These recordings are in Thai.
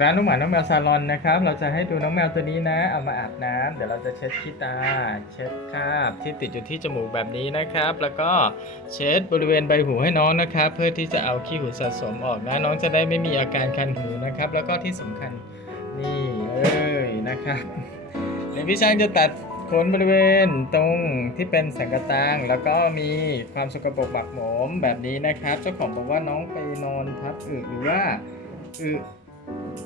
ร้านน้องหมาน้องแมวซาลอนนะครับ เราจะให้ดูน้องแมวตัวนี้นะ เอามาอาบน้ำเดี๋ยวเราจะเช็ดขี้ตา เช็ดคราบที่ติดอยู่ที่จมูกแบบนี้นะครับ แล้วก็เช็ดบริเวณใบหูให้น้องนะครับ เพื่อที่จะเอาขี้หูสะสมออกนะ น้องจะได้ไม่มีอาการคันหูนะครับ แล้วก็ที่สำคัญนี่เลยนะครับเดี๋ยวพี่ช่างจะตัดขนบริเวณตรงที่เป็นสังกะตังแล้วก็มีความสกปรกหมักหมมแบบนี้นะครับ เจ้าของบอกว่าน้องไปนอนทับอึหรือว่าอึ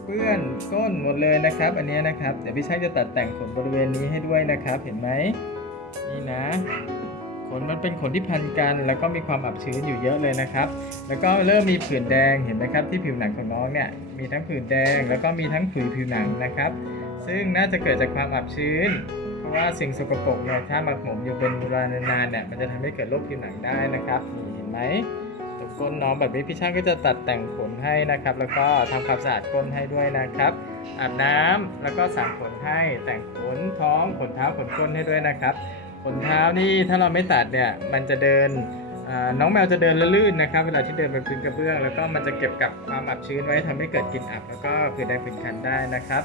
เปื้อนก้นหมดเลยนะครับ อันนี้นะครับเดี๋ยวพี่ช่างจะตัดแต่งขนบริเวณนี้ให้ด้วยนะครับ เห็นไหมนี่นะ ขนมันเป็นขนที่พันกัน แล้วก็มีความอับชื้นอยู่เยอะเลยนะครับ แล้วก็เริ่มมีผื่นแดงเห็นไหมครับที่ผิวหนังของน้องเนี่ยมีทั้งผื่นแดง แล้วก็มีทั้งขุยผิวหนังนะครับ ซึ่งน่าจะเกิดจากความอับชื้นเพราะว่าสิ่งสกปรกเนี่ยถ้าหมักหมมอยู่เป็นเวลานานๆเนี่ยมันจะทำให้เกิดโรคผิวหนังได้นะครับเห็นไหม ก้นน้องแบบนี้พี่ช่างก็จะตัดแต่งขนให้นะครับ แล้วก็ทำความสะอาดก้นให้ด้วยนะครับอาบน้ำแล้วก็สระขนให้แต่งขนท้องขนเท้าขนก้นให้ด้วยนะครับ ขนเท้านี่ถ้าเราไม่ตัดเนี่ยมันจะเดินน้องแมวจะเดินละลื่นนะครับ เวลาที่เดินบนพื้นกระเบื้อง แล้วก็มันจะเก็บกับความอับชื้นไว้ทำให้เกิดกลิ่นอับแล้วก็ผื่นแดงผื่นคันได้นะครับ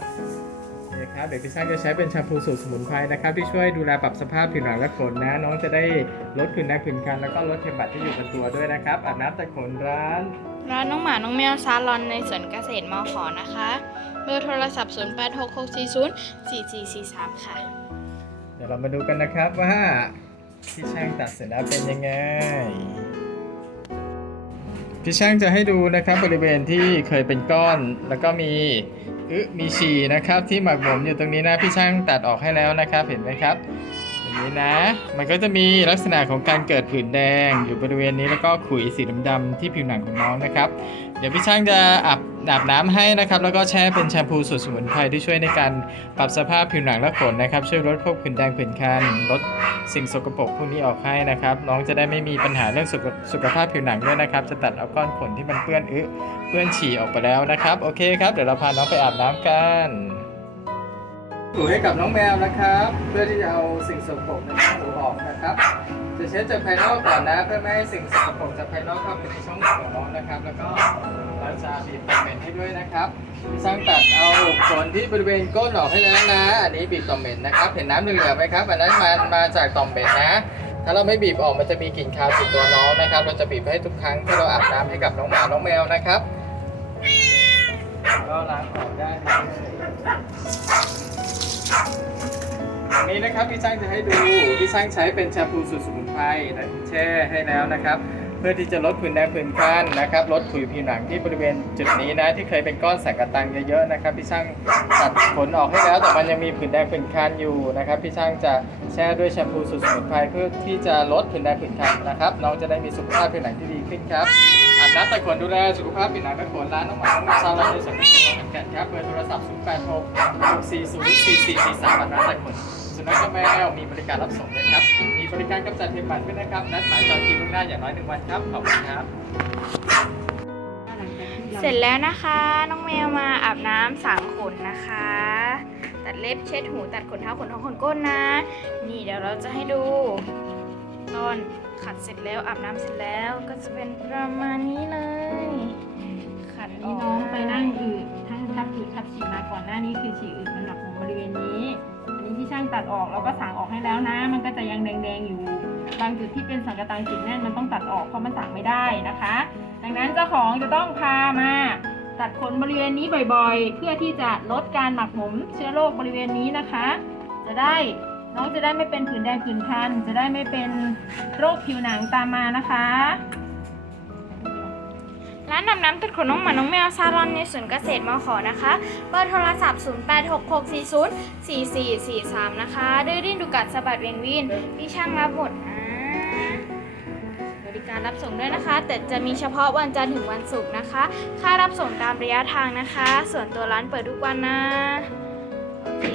โอเคครับเดี๋ยวพี่ช่างจะใช้เป็นแชมพูสูตรสมุนไพรนะครับที่ช่วยดูแลปรับสภาพผิวหนังและขนนะ น้องจะได้ลดผื่นแดงผื่นคันแล้วก็ลดเข็มบัดที่อยู่บนตัวด้วยนะครับอาบน้ำแต่ขนร้าน ร้านน้องหมา น้องแมวซาลอนในสวนเกษตรมขอนะคะ เบอร์โทรศัพท์ 0866404443 ค่ะ เดี๋ยวเรามาดูกันนะครับว่าพี่ช่างตัดเสร็จแล้วเป็นยังไงพี่ช่างจะให้ดูนะครับบริเวณที่เคยเป็นก้อน แล้วก็มีอึ มีฉี่นะครับที่หมักหมมอยู่ตรงนี้นะพี่ช่างตัดออกให้แล้วนะครับเห็นไหมครับ นี้นะ มันก็จะมีลักษณะของการเกิดผื่นแดงอยู่บริเวณนี้แล้วก็ขุยสีดำๆที่ผิวหนังของน้องนะครับ เดี๋ยวพี่ช่างจะอาบอาบน้ำให้นะครับ แล้วก็แช่เป็นแชมพูสูตรสมุนไพรที่ช่วยในการปรับสภาพผิวหนังและขนนะครับ ช่วยลดพวกผื่นแดงผื่นคันลดสิ่งสกปรกพวกนี้ออกให้นะครับ น้องจะได้ไม่มีปัญหาเรื่องสุขสุขภาพผิวหนังด้วยนะครับ จะตัดเอาก้อนขนที่มันเปื้อนอึเปื้อนฉี่ออกไปแล้วนะครับ โอเคครับ เดี๋ยวเราพาน้องไปอาบน้ำกัน ถูให้กับน้องแมวนะครับ เพื่อที่จะเอาสิ่งสกปรกในช่องหูออกนะครับ จะเช็ดจากภายนอกก่อนนะเพื่อไม่ให้สิ่งสกปรกจากภายนอกเข้าไปในช่องหูของน้องนะครับ แล้วก็เราจะบีบต่อมเหม็นให้ด้วยนะครับพี่ช่างตัดเอาขนที่บริเวณก้นออกให้แล้วนะ อันนี้บีบต่อมเหม็นนะครับ เห็นน้ำเหลืองๆไหมครับอันนั้นมันมาจากต่อมเหม็นนะ ถ้าเราไม่บีบออกมันจะมีกลิ่นคาวติดตัวน้องนะครับ เราจะบีบให้ทุกครั้งที่เราอาบน้ำให้กับน้องหมาน้องแมวนะครับ ก็ล้างออกได้เลยอย่างนี้นะครับพี่ช่างจะให้ดูพี่ช่างใช้เป็นแชมพูสูตรสมุนไพรนะแช่ให้แล้วนะครับ พื่อที่จะลดผื่นแดงผื่นคันนะครับลดขุยผิวหนังที่บริเวณจุดนี้นะที่เคยเป็นก้อนสังกะตังเยอะๆนะครับพี่ช่างตัดขนออกให้แล้ว แต่มันยังมีผื่นแดงผื่นคันอยู่นะครับพี่ช่างจะแช่ด้วยแชมพูสูตรสมุนไพรเพื่อที่จะลดผื่นแดงผื่นคันนะครับน้องจะได้มีสุขภาพผิวหนังที่ดีขึ้นครับอาบน้ำแต่ขนดูแลสุขภาพผิวหนังและขนร้านน้องหมาน้องแมวซานในสวนเกษตรขอนแก่นครับเบอร์โทรศัพท์ 0 8 6 6 4 0 4 4 4 3อาบน้ำแต่ขน สุนัขและแมวมีบริการรับส่งด้วยครับ มีบริการกำจัดเห็บหมัดด้วยนะครับ นัดหมายจองคิวล่วงหน้าอย่างน้อยหนึ่งวันครับ ขอบคุณครับ เสร็จแล้วนะคะ น้องแมวมาอาบน้ำสางขนนะคะ ตัดเล็บเช็ดหูตัดขนเท้าขนท้องขนก้นนะ นี่เดี๋ยวเราจะให้ดู ตอนขัดเสร็จแล้วอาบน้ำเสร็จแล้วก็จะเป็นประมาณนี้เลย ขัดนนี้น้องไปนั่งอืดทั้งทับอืดทับฉี่มาก่อนหน้านี้คือฉี่อืด ตัดออกแล้วก็สางออกให้แล้วนะ มันก็จะยังแดงๆอยู่ บางจุดที่เป็นสังกะตังติดแน่นมันต้องตัดออกเพราะมันสางไม่ได้นะคะ ดังนั้นเจ้าของจะต้องพามาตัดขนบริเวณนี้บ่อยๆ เพื่อที่จะลดการหมักหมมเชื้อโรคบริเวณนี้นะคะ จะได้น้องจะได้ไม่เป็นผื่นแดงผื่นคัน จะได้ไม่เป็นโรคผิวหนังตามมานะคะ ร้านอาบน้ำตัดขนน้องหมาน้องแมวซาลอนในสวนเกษตรมขอนะคะ เบอร์โทรศัพท์ 0866404443 นะคะดื้อดิ้นดูกัดสะบัดเวียงวินพี่ช่างรับหมดนะบริการรับส่งด้วยนะคะ แต่จะมีเฉพาะวันจันทร์ถึงวันศุกร์นะคะ ค่ารับส่งตามระยะทางนะคะ ส่วนตัวร้านเปิดทุกวันนะ โอเค